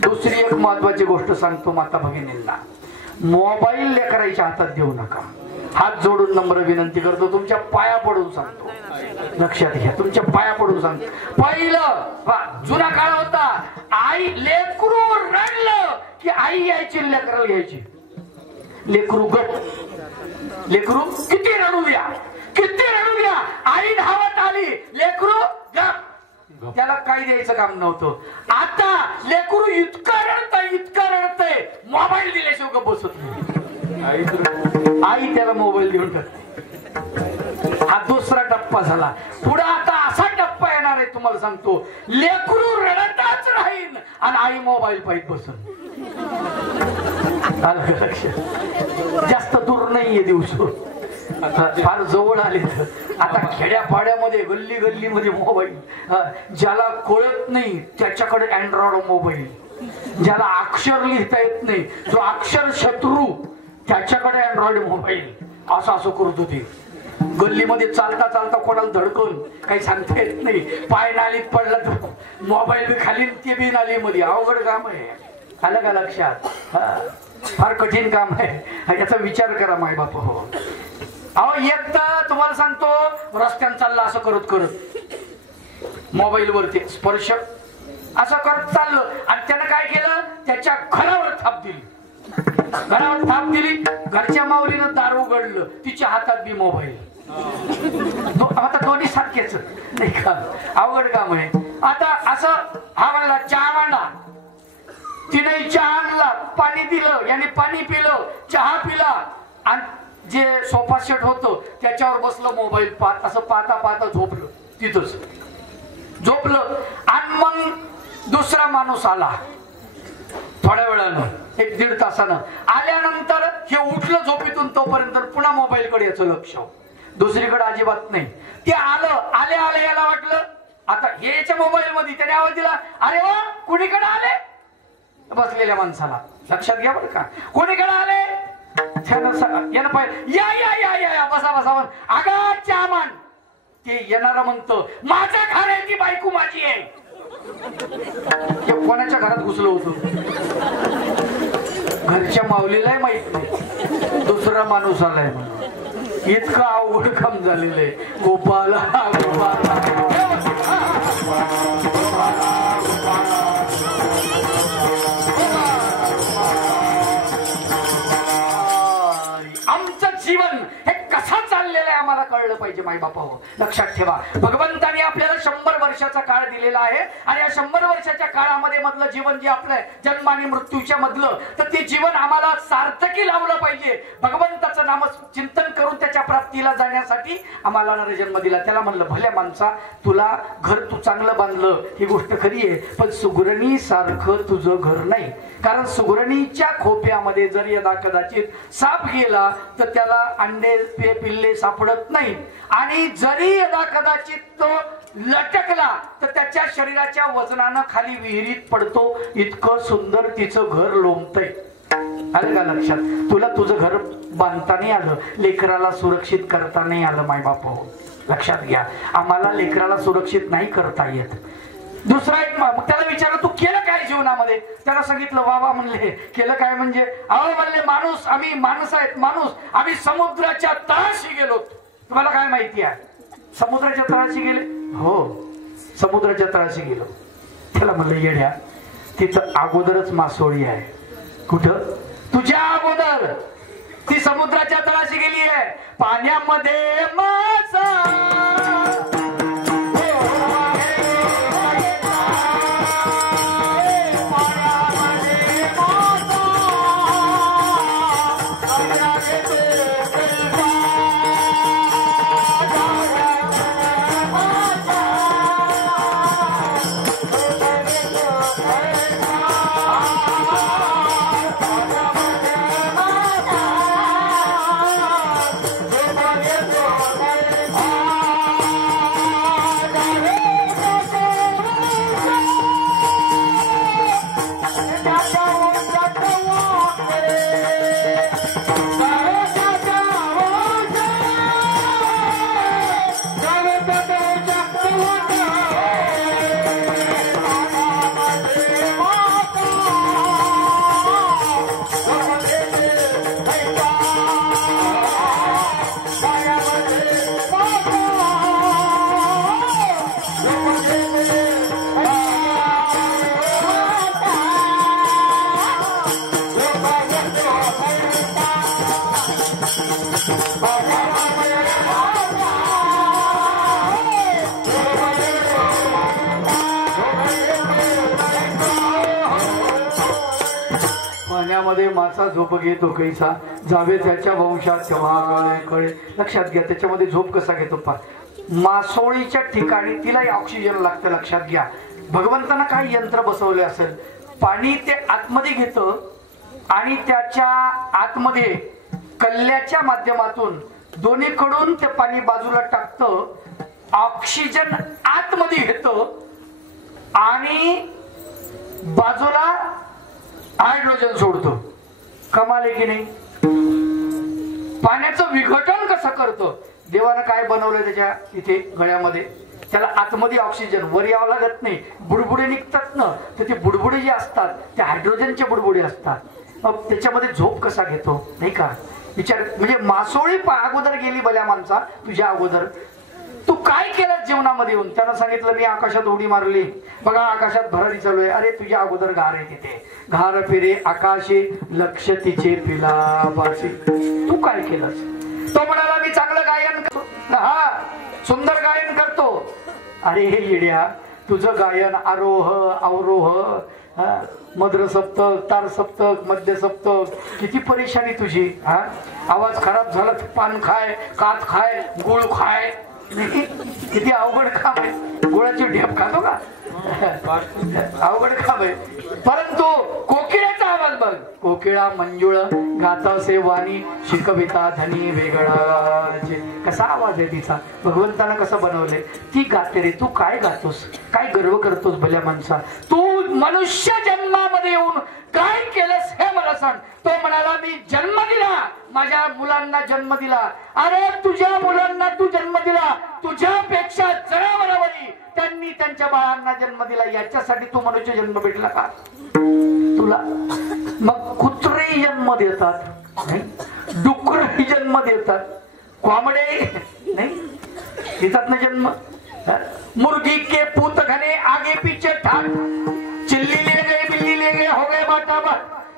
दुसरी एक महत्वाची गोष्ट सांगतो माता भगिनींना, मोबाईल लेकराच्या हातात देऊ नका. हात जोडून नम्र विनंती करतो, तुमच्या पाया पडून सांगतो, लक्षात घ्या, तुमच्या पाया पडून सांगतो. पहिलं जुना काळ होता, आई लेकरू रडलं की आई यायची लेकराला घ्यायची. लेकरू गप, लेकरू किती रडू द्या, किती रडू द्या, आई धावत आली, लेकरू गप, त्याला काही द्यायचं काम नव्हतं. आता लेकरू इतकं रडतंय मोबाईल दिल्याशिवाय गप बसत नाही. आई त्याला मोबाईल देऊन टाकते. हा दुसरा टप्पा झाला. पुढे आता असा टप्पा येणार आहे, तुम्हाला सांगतो, लेकरू रडतच राहील आणि आई मोबाईल पाहिजे बसून. जास्त दूर नाहीये दिवस, फार जवळ आले. आता खेड्यापाड्यामध्ये गल्ली गल्लीमध्ये मोबाईल, ज्याला कळत नाही त्याच्याकडे अँड्रॉइड मोबाईल, ज्याला अक्षर लिहिता येत नाही, जो अक्षर शत्रू त्याच्याकडे अँड्रॉइड मोबाईल. असं करत होते गल्लीमध्ये. चालता चालता कोणाला धडकून काही सांगता येत नाही, पाय नालीत पडला तर मोबाईल बी खाली, ते बी नालीमध्ये. अवघड काम आहे, आलं का लक्षात? फार कठीण काम आहे, याचा विचार करा माय बाप. हो अहो, एक तर तुम्हाला सांगतो, रस्त्यानं चालला असं करत करत मोबाईल वरती स्पर्श असं करत चाललं आणि त्यानं काय केलं, त्याच्या घरावर थाप दिली. घरावर थाप दिली, घरच्या माऊलीनं दार उघडलं, तिच्या हातात बी मोबाईल. आता दोन्ही सारखेच नाही का, अवघड काम आहे. आता असं हा म्हणला चहा मांडा, तिने चहा आणला, पाणी दिलं, याने पाणी पिलं, चहा पिला आणि जे सोफा सेट होतं त्याच्यावर बसलं, मोबाईल पाहत, असं पाहता पाहता झोपलं. तिथंच झोपलं. आणि मग दुसरा माणूस आला थोड्या वेळानं, 1-1.5 तासानं. आल्यानंतर हे उठलं झोपेतून, तोपर्यंत पुन्हा मोबाईल कडे याचं लक्ष, दुसरीकडे अजिबात नाही. ते आलं, आले याला वाटलं आता हे याच्या मोबाईल मध्ये, त्याने आवाज दिला, अरे वा कुणीकडे आले, बसलेल्या माणसाला. लक्षात घ्या बरं का, कोणीकडे आले, यानं पाहिलं, या बसा बसा. अगं चहा मान. ते येणारा म्हणतो, माझ्या घराची बायको माझी आहे. कोणाच्या घरात घुसलो होतो, घरच्या माऊलीलाही माहित नाही, दुसरा माणूस आलाय म्हणून. इतकं अवघड काम झालेलं आहे. गोपाला आमचं जीवन हे कसं चाललेलं आहे आम्हाला कळलं पाहिजे माय बापा. हो लक्षात ठेवा, भगवंताने आपल्याला 100 वर्षाचा काळ दिलेला आहे आणि या 100 वर्षाच्या काळामध्ये मधलं जीवन जे आपलं जन्म आणि मृत्यूच्या मधलं, तर ते जीवन आम्हाला सार्थकी लावलं पाहिजे. भगवंताचं नाम चिंतन करून त्याच्या प्राप्तीला जाण्यासाठी आम्हाला नरजन्म दिला. त्याला म्हणलं, भल्या माणसा, तुला घर तू चांगलं बांधलं ही गोष्ट खरी आहे, पण सुगरणी सारखं तुझं घर नाही. कारण सुगरणीच्या खोप्यामध्ये जर यदा कदाचित साप गेला तर त्याला अंडे पिल्ले सापडत नाही, आणि जरी यदा कदाचित तो लटकला तर त्याच्या शरीराच्या वजनानं खाली विहिरीत पडतो. इतकं सुंदर तिचं घर लोंबतंय. आलं का लक्षात? तुला तुझं घर बांधता नाही आलं, लेकराला सुरक्षित करता नाही आलं माय बाप. हो लक्षात घ्या, आम्हाला लेकराला सुरक्षित नाही करता येत. दुसरा एक, मग त्याला विचारलं, तू केलं काय जीवनामध्ये? त्याला सांगितलं, वा म्हणले, केलं काय म्हणजे? अहो म्हणले, माणूस, आम्ही माणसं आहेत, माणूस, आम्ही समुद्राच्या तळाशी गेलो. तुम्हाला काय माहिती आहे, समुद्राच्या तळाशी गेले? हो, समुद्राच्या तळाशी गेलो. त्याला म्हणलं, येड्या, तिथं अगोदरच मासोळी आहे. कुठं? तुझ्या अगोदर ती समुद्राच्या तळाशी गेली आहे. पाण्यामध्ये मासा पाण्यामध्ये मासा झोप घेतो कैसा, जावे त्याच्या वंशात तेव्हा कळे. लक्षात घ्या त्याच्यामध्ये झोप कसा घेतो पा. मासोळीच्या ठिकाणी तिलाही ऑक्सिजन लागतं. लक्षात घ्या भगवंतानं काही यंत्र बसवले असेल, पाणी ते आतमध्ये घेतं आणि त्याच्या आतमध्ये कल्ल्याच्या माध्यमातून दोन्हीकडून ते पाणी बाजूला टाकतं, ऑक्सिजन आतमध्ये घेतं आणि बाजूला हायड्रोजन सोडतो. कमाल आहे की नाही. पाण्याचं विघटन कसं करतो. देवानं काय बनवलं त्याच्या इथे गळ्यामध्ये, त्याला आतमध्ये ऑक्सिजन वर यावं लागत नाही. बुडबुडे निघतात ना, तर ते बुडबुडे जे असतात ते हायड्रोजनचे बुडबुडे असतात. मग त्याच्यामध्ये झोप कसा घेतो नाही का. विचार म्हणजे मासोळी अगोदर गेली भल्या माणसा तुझ्या अगोदर. तू काय केलं जीवनामध्ये येऊन. त्यानं सांगितलं मी आकाशात उडी मारली, बघा आकाशात भरारी चालू आहे. अरे तुझ्या अगोदर घार आहे तिथे. घार फिरे आकाशे लक्ष तिचे पिलाबाचे. तू काय केलंस. तो म्हणाला मी चांगलं गायन करतो, हा सुंदर गायन करतो. अरे हे येड्या तुझं गायन आरोह अवरोह, मद्र सप्तक, तार सप्तक, मध्य सप्तक, किती परेशानी तुझी. हा आवाज खराब झाला पान खाय, कात खाय, गुळ खाय. किती अवघड काम आहे. गुळाची ढेप खातो का. अवघड काम आहे. परंतु कोकिळाचा आवाज बघ. कोकिळा मंजुळ गातासे वाणी, शिकविता धनी वेगळाचे. कसा आवाज आहे तिचा. भगवंतानं कसं बनवलंय. ती गाते रे. तू काय गातोस, काय गर्व करतोस भल्या माणसा. तू मनुष्य जन्मामध्ये येऊन काय केलंस हे मला सांग. तो म्हणाला मी जन्म दिला, माझ्या मुलांना जन्म दिला. अरे तुझ्या मुलांना तू जन्म दिला, तुझ्यापेक्षा जनावरांनी त्यांनी त्यांच्या बाळांना जन्म दिला. याच्यासाठी तू मनुष्य जन्म भेटला का तुला. मग कुत्रे जन्म देतात, डुकरही जन्म देतात, कोंबडे नाही देतात ना जन्म. मुर्गी के पूत घने आगे पीछे ठाक, चिल्ली ले गए बिल्ली ले गए हो गए बाटाबा.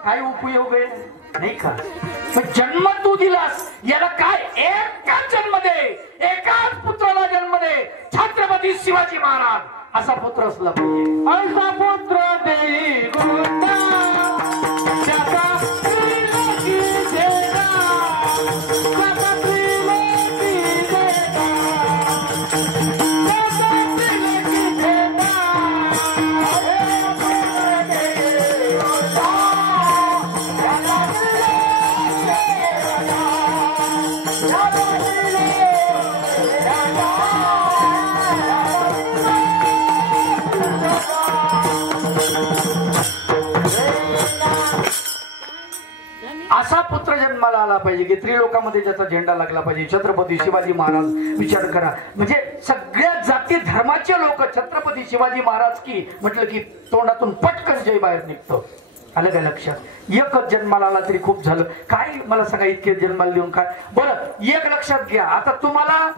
काय उपयोग आहे नाही का. जन्म तू दिलास याला काय. एकाच जन्म दे, एकाच पुत्राला जन्म दे. छत्रपती शिवाजी महाराज असा पुत्र असला पाहिजे. असा पुत्र दे गोता असा पुत्र जन्माला आला पाहिजे की त्रिलोकामध्ये ज्याचा झेंडा लागला पाहिजे. छत्रपती शिवाजी महाराज. विचार करा म्हणजे सगळ्या जाती धर्माचे लोक छत्रपती शिवाजी महाराज की म्हटलं की तोंडातून पटकन जय बाहेर निघतो. आलं का लक्षात. एकच जन्माला आला तरी खूप झालं. काय मला सांगा इतके जन्माला देऊन काय. बरं एक लक्षात घ्या. आता तुम्हाला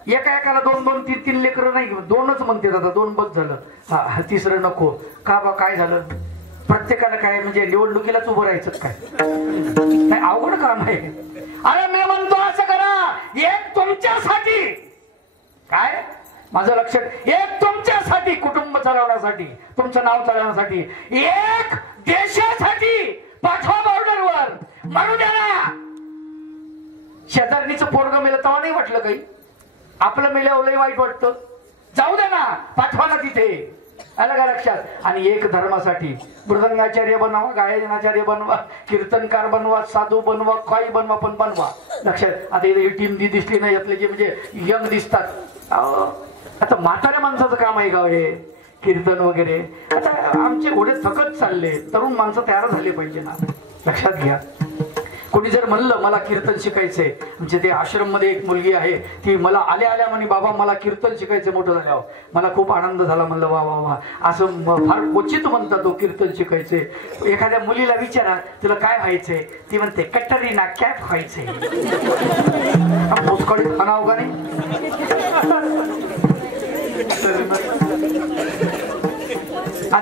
एका एकाला दोन दोन तीन तीन लेकरं नाही, दोनच म्हणते आता. दोन बस झालं. हा तिसरं नको का बा. काय झालं प्रत्येकाला काय म्हणजे निवडणुकीलाच उभं राहायचं काय. नाही अवघड काम आहे. अरे मी म्हणतो असं करा. एक तुमच्यासाठी काय माझं लक्षात. एक तुमच्यासाठी कुटुंब चालवण्यासाठी, तुमचं नाव चालवण्यासाठी, एक देशासाठी पाठवा बॉर्डरवर. म्हणू द्या ना. शेजारणीचं पोरग मेलं तेव्हा नाही वाटलं काही. आपलं मेल्यावरही वाईट वाटतं. जाऊ द्या ना, पाठवा ना तिथे. आलं का लक्षात. आणि एक धर्मासाठी मृदंगाचार्य बनवा, गायनाचार्य बनवा, कीर्तनकार बनवा, साधू बनवा, काही बनवा पण बनवा. लक्षात. आता ही टीम दिसली नाही यातले जे म्हणजे यंग दिसतात. आता म्हाताऱ्या माणसाचं काम आहे का हे कीर्तन वगैरे. आता आमचे घोडे थकत चालले. तरुण माणसं तयार झाले पाहिजे ना. लक्षात घ्या. कोणी जर म्हणलं मला कीर्तन शिकायचंय. म्हणजे ते आश्रम मध्ये एक मुलगी आहे ती मला आल्या आल्या म्हणे बाबा मला कीर्तन शिकायचं. मोठं झाल्यावर मला खूप आनंद झाला. म्हणलं वा वा वा. असं फार क्वचित म्हणतात तो कीर्तन शिकायचंय. एखाद्या मुलीला विचारा तुला काय व्हायचंय. ती म्हणते कटरीना कॅफ व्हायचंय. मोस्कडीत म्हणावं का नाही.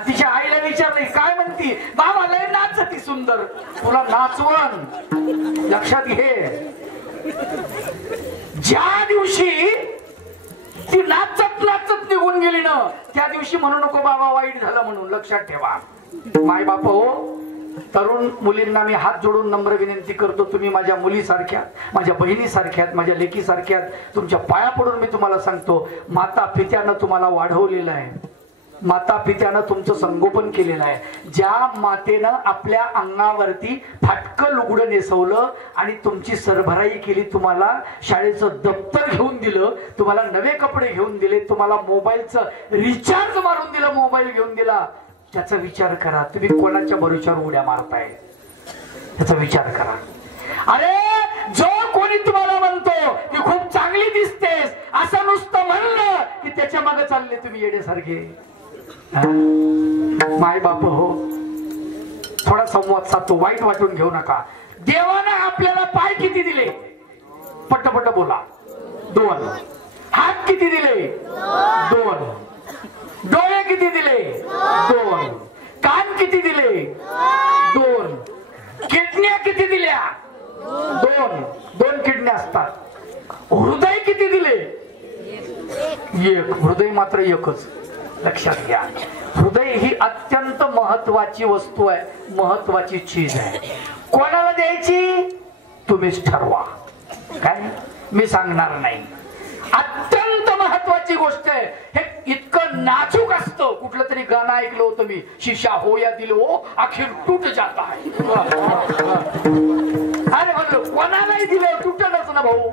तिच्या आईला विचारले काय म्हणती. बाबा लय नाचती सुंदर. तुला नाचवण. लक्षात घे. ज्या दिवशी ती नाचत नाचत निघून गेली ना त्या दिवशी म्हणू नको बाबा वाईट झालं म्हणून. लक्षात ठेवा. माय बाप हो तरुण मुलींना मी हात जोडून नम्र विनंती करतो, तुम्ही माझ्या मुलीसारख्या, माझ्या बहिणीसारख्यात, माझ्या लेकीसारख्यात, तुमच्या पाया पडून मी तुम्हाला सांगतो, माता पित्यानं तुम्हाला वाढवलेलं आहे, माता पित्यानं तुमचं संगोपन केलेलं आहे. ज्या मातेनं आपल्या अंगावरती फाटकं लुगडं नेसवलं आणि तुमची सरभराई केली, तुम्हाला शाळेचं दप्तर घेऊन दिलं, तुम्हाला नवे कपडे घेऊन दिले, तुम्हाला मोबाईलचं रिचार्ज मारून दिलं, मोबाईल घेऊन दिला, त्याचा विचार करा. तुम्ही कोणाच्या भरोश्यावर उड्या मारताय त्याचा विचार करा. अरे जो कोणी तुम्हाला म्हणतो की खूप चांगली दिसतेस असं नुसतं म्हणलं की त्याच्या मागे चालले तुम्ही येण्यासारखे. माय बाप हो, थोडा संवाद साधतो, वाईट वाटून घेऊ नका. देवानं आपल्याला पाय किती दिले? पटपट बोला. 2. हात किती दिले? 2. डोळे किती दिले? 2. कान किती दिले? 2. किडन्या किती दिल्या? 2 किडन्या असतात. हृदय किती दिले? 1. हृदय मात्र एकच. लक्षात घ्या, हृदय ही अत्यंत महत्वाची वस्तू आहे, महत्वाची चीज आहे. कोणाला द्यायची तुम्हीच ठरवा, काय मी सांगणार नाही. अत्यंत महत्वाची गोष्ट आहे. हे इतकं नाजूक असतं. कुठलं तरी गाणं ऐकलं होतं मी, शीशा हो या दिल हो आखिर टूट जाता है. अरे म्हणलं कोणालाही दिलं तुटलंच ना भाऊ.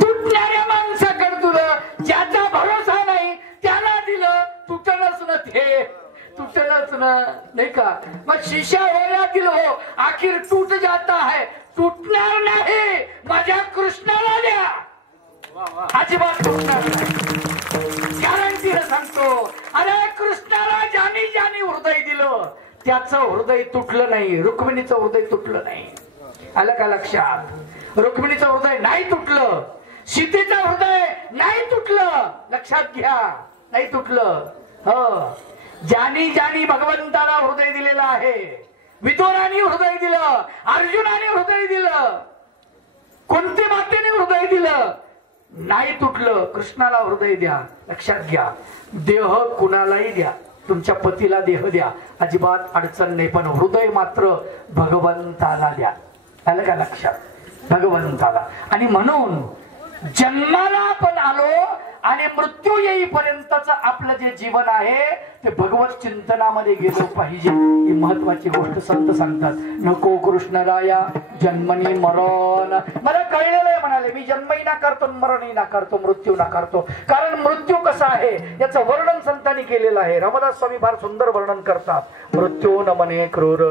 तुटणाऱ्या माणसाकडे तुला ज्याचा भरोसा नाही त्याला दिलं, तुटलंच ना, ते तुटलंच ना, नाही का. मग शीशा होया दिल हो आखिर टूट जाता है, तुटणार नाही. माझ्या कृष्णाला द्या, अजिबात तुटणार नाही, गॅरंटीने सांगतो. अरे कृष्णाला ज्यानी ज्यानी हृदय दिलं त्याचं हृदय तुटलं नाही, रुक्मिणीचं हृदय तुटलं नाही. आलं का लक्षात? रुक्मिणीचं हृदय नाही तुटलं, सीतेचं हृदय नाही तुटलं. लक्षात घ्या, नाही तुटलं. हो, ज्यानी ज्यानी भगवंताला हृदय दिलेलं आहे, विदुराने हृदय दिलं, अर्जुनाने हृदय दिलं, कोणत्या मातेने हृदय दिलं, नाही तुटलं. कृष्णाला हृदय द्या. लक्षात घ्या, देह कुणालाही द्या, तुमच्या पतीला देह द्या, अजिबात अडचण नाही, पण हृदय मात्र भगवंताला द्या. आलं का लक्षात? भगवंताला. आणि म्हणून जन्माला आपण आलो आणि मृत्यू येईपर्यंतच आपलं जे जीवन आहे ते भगवत चिंतनामध्ये गेलो पाहिजे. ही महत्वाची गोष्ट संत सांगतात. नको कृष्णराया जन्मनी मरण. मला कळलेलं आहे म्हणाले, मी जन्मही ना करतो, मरणही ना करतो, मृत्यू ना करतो. कारण मृत्यू कसा आहे याचं वर्णन संतांनी केलेलं आहे. रामदास स्वामी फार सुंदर वर्णन करतात. मृत्यू न मने क्रूर,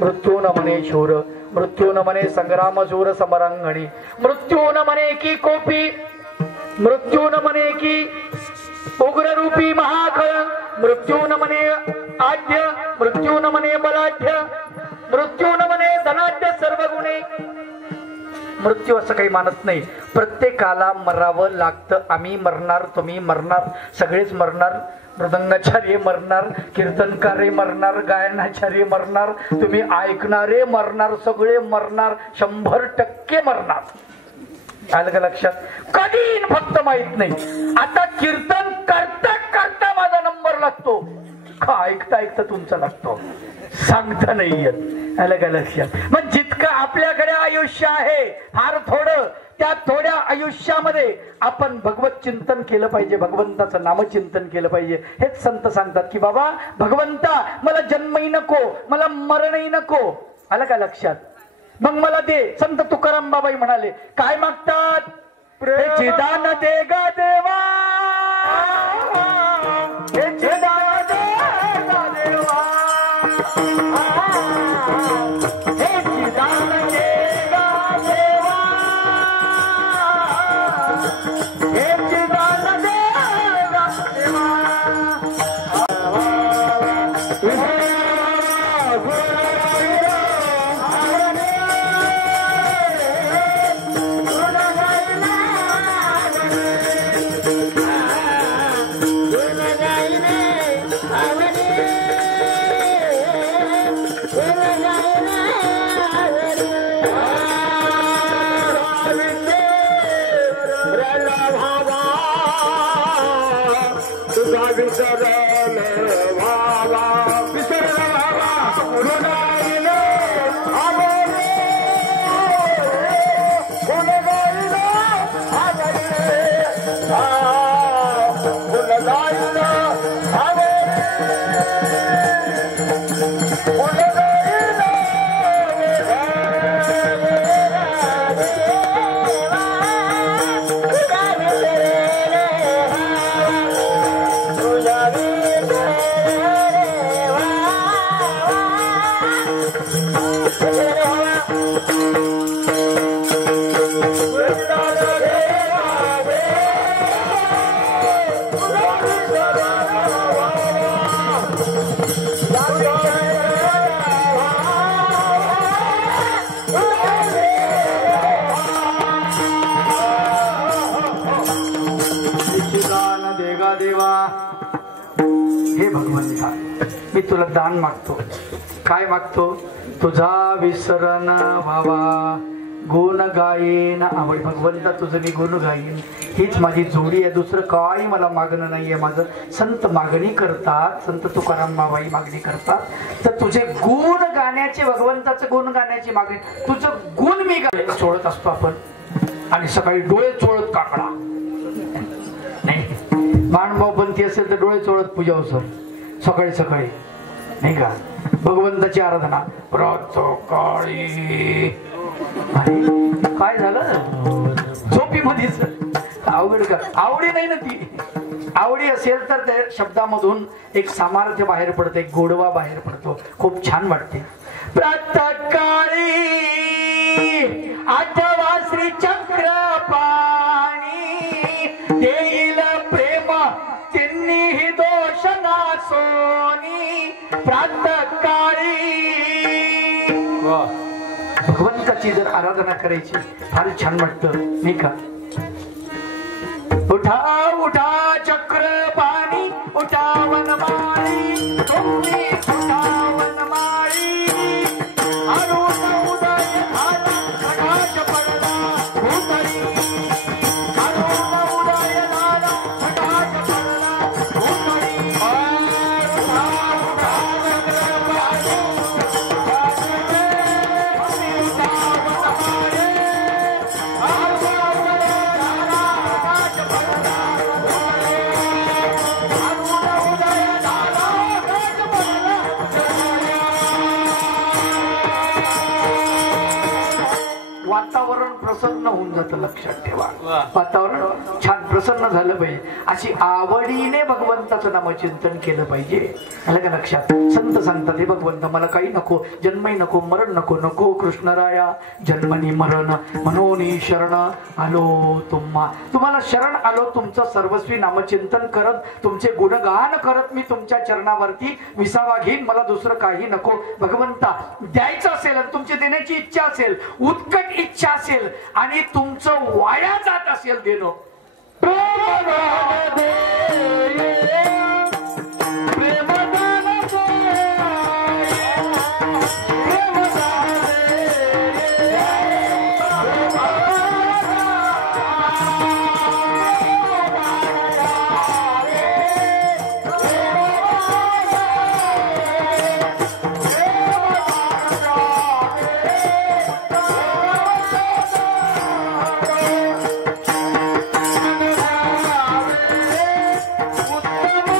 मृत्यू न मने शूर, मृत्यू न मने संग्राम शूर समरांगणी, मृत्यू न मने की कोपी, मृत्यू न मने की उग्र रूपी महाखळ, मृत्यू न मने आद्य, मृत्यू न मने बलाढ्य, मृत्यू न मने धनाढ्य सर्व गुणे. मृत्यू असं काही मानत नाही. प्रत्येकाला मरावं लागतं. आम्ही मरणार, तुम्ही मरणार, सगळेच मरणार. मृदंगाचार्य मरणार, कीर्तनकारे मरणार, गायनाचार्य मरणार, तुम्ही ऐकणारे मरणार, सगळे मरणार, 100% मरणार. आलं का लक्षात? कधी फक्त माहित नाही. आता कीर्तन करता करता माझा नंबर लागतो का ऐकता ऐकता तुमचा लागतो, सांगता नाही येत. आलं का लक्षात? मग जितकं आपल्याकडे आयुष्य आहे फार थोडं, त्या थोड्या आयुष्यामध्ये आपण भगवत चिंतन केलं पाहिजे, भगवंताचं नामचिंतन केलं पाहिजे. हेच संत सांगतात की बाबा भगवंता मला जन्मही नको, मला मरणही नको. आलं का लक्षात? मग मला दे. संत तुकाराम बाबाई म्हणाले, काय मागतात? प्रेमचे दान दे गा देवा, प्रेमचे दान दे गा देवा, प्रेमचे दान दे गा देवा, प्रेमचे दान दे गा देवा. विसरल भावा, विसरल भावा. हे भगवंता, मी तुला दान मागतो. काय मागतो? तुझा विसरण व्हावा, गुण गायेन आवड. भगवंता तुझं मी गुण गाईन, हीच माझी जोडी आहे. दुसरं काही मला मागणं नाहीये. माझं संत मागणी करतात, संत तुकाराम बाबाई मागणी करतात. तर तुझे गुण गाण्याचे, भगवंताचं गुण गाण्याची मागणी, तुझं गुण मी चोळत असतो आपण. आणि सकाळी डोळे चोळत काकडा नाही, मानभाव बनती असेल तर डोळे चोळत पूजा सर सकाळी सकाळी नाही का. भगवंताची आराधना सकाळी. काय झालं झोपीमध्येच? अवघड का? आवडी नाही ना ती. आवडी असेल तर त्या शब्दामधून एक सामर्थ्य बाहेर पडतं, एक गोडवा बाहेर पडतो, खूप छान वाटते. प्रातःकाळी आठवा श्री चक्रपाणी, देईल प्रेम तिन्ही दोष नासोनी. प्रातःकाळी भगवंताची जर आराधना करायची फार छान वाटतं नाही का. उठा उठा चक्रपाणी, उठा वनमाळी, तुम्ही उठा वनमाळी. अरुण उदय झाला, प्रकाश पडला भूतळी. अरुण उदय झाला, प्रकाश पडला भूतळी. उठा उठा चक्रपाणी, वातावरण प्रसन्न होऊन जातं. लक्षात ठेवा, वातावरण छान प्रसन्न झालं पाहिजे. अशी आवडीने भगवंताचं नामचिंतन केलं पाहिजे. आलं का लक्षात? संत सांगतात, हे भगवंत मला काही नको, जन्मही नको, मरण नको. नको कृष्णराया जन्मनी मरण, मनोनी शरण आलो तुम्हा. तुम्हाला शरण आलो, तुमचं सर्वस्वी नामचिंतन करत, तुमचे गुणगान करत मी तुमच्या चरणावरती विसावा घेईन. मला दुसरं काही नको. भगवंता द्यायचं असेल आणि तुमची देण्याची इच्छा असेल, उत्कट इच्छा असेल आणि तुमचं वाया जात असेल देणं, उत्तम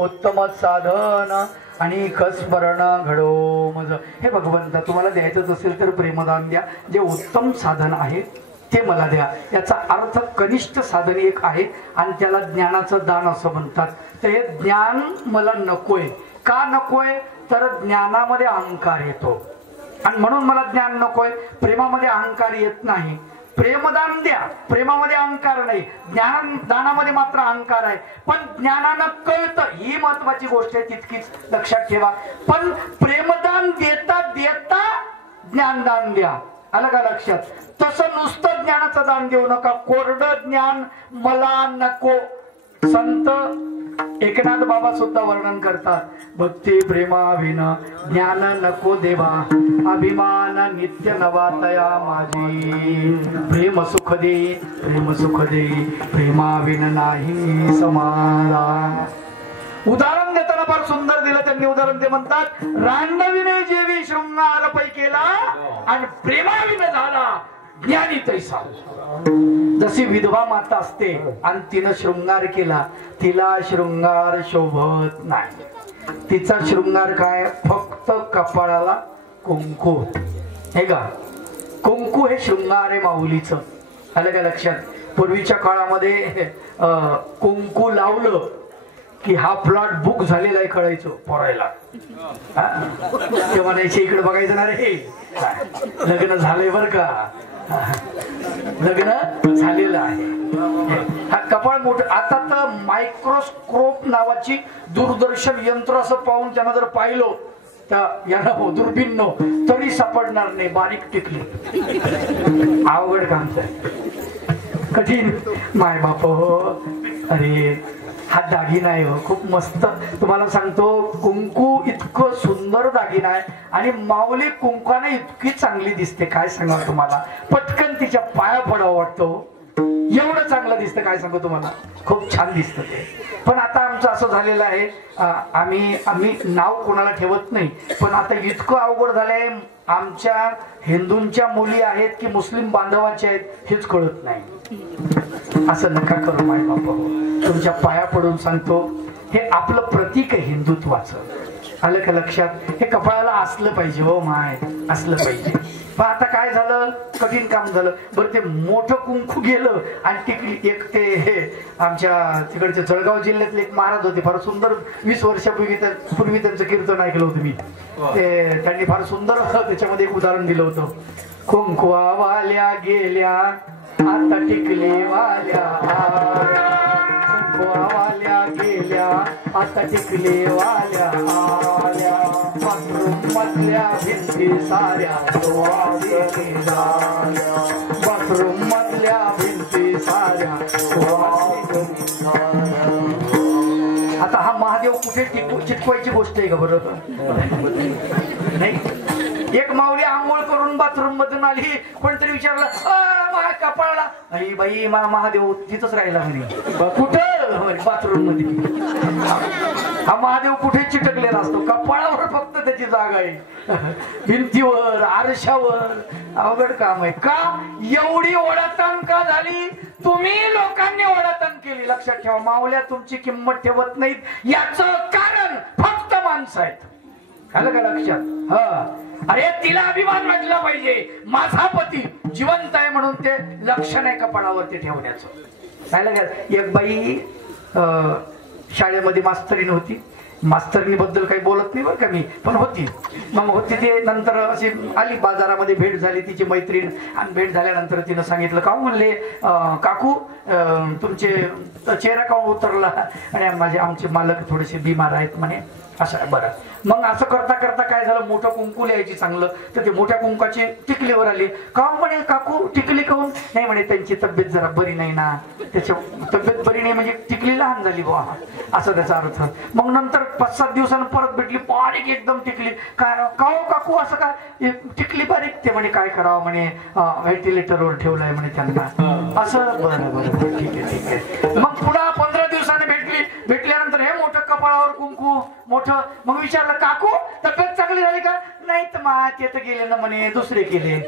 उत्तम साधन आणि स्मरण घडो मज. हे भगवंता तुम्हाला द्यायचं असेल तर प्रेमदान द्या. जे उत्तम साधन आहे ते मला द्या. याचा अर्थ कनिष्ठ साधन एक आहे आणि त्याला ज्ञानाचं दान असं म्हणतात. तर हे ज्ञान मला नकोय. का नकोय तर ज्ञानामध्ये अहंकार येतो आणि म्हणून मला ज्ञान नकोय. प्रेमामध्ये अहंकार येत नाही. प्रेमदान द्या, प्रेमामध्ये अहंकार नाही. दानामध्ये मात्र अहंकार आहे. पण ज्ञानानं कळतं, ही महत्वाची गोष्ट आहे, तितकीच लक्षात ठेवा. पण प्रेमदान देता देता ज्ञानदान द्या. आलं का लक्षात? तसं नुसतं ज्ञानाचं दान देऊ नका. कोरडं ज्ञान मला नको. संत एकनाथ बाबा सुद्धा वर्णन करतात, भक्ती प्रेमाविन ज्ञान नको देवा, अभिमान नित्य नवातया माझी. प्रेम सुख दे, प्रेम सुख दे, प्रेमाविन नाही समाधान. उदाहरण देताना फार सुंदर दिलं त्यांनी. उदाहरण ते म्हणतात, रांडविने जेवी शृंगार पै केला आणि प्रेमाविन झाला ज्ञानी तैसा. जशी विधवा माता असते आणि तिनं शृंगार केला, तिला शृंगार शोभत नाही. तिचा शृंगार काय? फक्त कपाळाला कुंकू. हे का कुंकू हे शृंगार आहे माऊलीचं. आलं का लक्षात? पूर्वीच्या काळामध्ये कुंकू लावलं की हा प्लॉट बुक झालेला आहे कळायचो पोरायला. ते म्हणायचे इकडे बघायचं ना रे, लग्न झालंय बर का, लग्न झालेलं आहे. हा कपाळ मोठं. आता तर मायक्रोस्कोप नावाची दूरदर्शन यंत्र असं पाहून त्यांना जर पाहिलं तर यांना हो दुर्बीन नो तरी सापडणार नाही बारीक टिकली. अवघड काम कठीण. माय बाप अरे हा दागिना आहे हो, खूप मस्त. तुम्हाला सांगतो कुंकू इतकं सुंदर दागिना आहे आणि माऊली कुंकवाने इतकी चांगली दिसते काय सांगा तुम्हाला. पटकन तिच्या पाया पडावं वाटतं. एवढं चांगलं दिसतं काय सांगू तुम्हाला. खूप छान दिसतं ते. पण आता आमचं असं झालेलं आहे, आम्ही नाव कोणाला ठेवत नाही. पण आता इतकं अवघड झालंय, आमच्या हिंदूंच्या मुली आहेत की मुस्लिम बांधवाच्या आहेत हेच कळत नाही. असं नका करू माय बापा. तुमच्या पाया पडून सांगतो, हे आपलं प्रतीक आहे हिंदुत्वाचं. आलं का लक्षात? हे कपाळाला असलं पाहिजे हो माय, असलं पाहिजे. पण आता काय झालं, कठीण काम झालं. बरं ते मोठं कुंकू गेलं आणि टिकली. एक ते हे आमच्या तिकडचे जळगाव जिल्ह्यातले एक महाराज होते, फार सुंदर. 20 वर्षापूर्वी त्यांचं कीर्तन ऐकलं होतं मी. ते त्यांनी फार सुंदर त्याच्यामध्ये एक उदाहरण दिलं होतं. कुंकवा वाल्या गेल्या आता टिकले वाल्या, कुंकवा वाल्या गेल्या आता टिकले वाल्या आल्या. बाथरूम मधल्या भिंती साऱ्या बाथरूम मधल्या भिंती साऱ्या. आता हा महादेव कुठे चिटकवायची गोष्ट आहे का बरोबर? नाही. एक माऊली आंघोळ करून बाथरूम मधून आली, कोणतरी विचारलं माझ्या कपाळाला, अरे बाई महादेव तिथंच राहिला म्हणे. कुठं? बाथरूम मध्ये. हा महादेव कुठे चिटकलेला असतो? कपाळावर फक्त त्याची जागा आहे, भिंतीवर आरशावर. अवघड काम आहे. का एवढी ओढाताण का झाली? तुम्ही लोकांनी ओढाताण केली. लक्षात ठेवा, माऊल्या तुमची किंमत ठेवत नाहीत याचं कारण फक्त माणसं आहेत. आलं का लक्षात? हा. अरे तिला अभिमान वाटला पाहिजे, माझा पती जिवंत आहे म्हणून ते लक्षण आहे कपाळावरती ठेवण्याचं. काय लागत? एक बाई शाळेमध्ये मास्तरीण होती. मास्तरनी बद्दल काही बोलत नाही बरं का मी, पण होती. मग होती ते नंतर अशी आली बाजारामध्ये, भेट झाली तिची मैत्रीण. आणि भेट झाल्यानंतर तिनं सांगितलं, का म्हणले काकू तुमचे चेहरा का उतरला? आणि आमचे मालक थोडेसे बिमार आहेत म्हणे. असं बरं. मग असं करता करता काय झालं, मोठं कुंकू लिहायची चांगलं, तर ते मोठ्या कुंकाची टिकलीवर आली. का म्हणे काकू टिकली काऊन? नाही म्हणे त्यांची तब्येत जरा बरी नाही ना, त्याच्या तब्येत बरी नाही म्हणजे टिकली लहान झाली बा, असं त्याचा अर्थ. मग नंतर 5-7 दिवसानं परत भेटली, बारीक एकदम टिकली. काय का काकू असं काय टिकली बारीक? ते म्हणे काय करावं म्हणे, व्हेंटिलेटरवर ठेवलंय म्हणे त्यांना. असं बरं बरं ठीक आहे ठीक आहे. मग पुन्हा 15 दिवसाने भेटली. भेटल्यानंतर हे मोठं कपाळावर कुंकू मोठं. मग विचारलं, काकू तब्येत चांगली झाली का? नाही तर मा ते तर गेले ना म्हणे, दुसरे केले.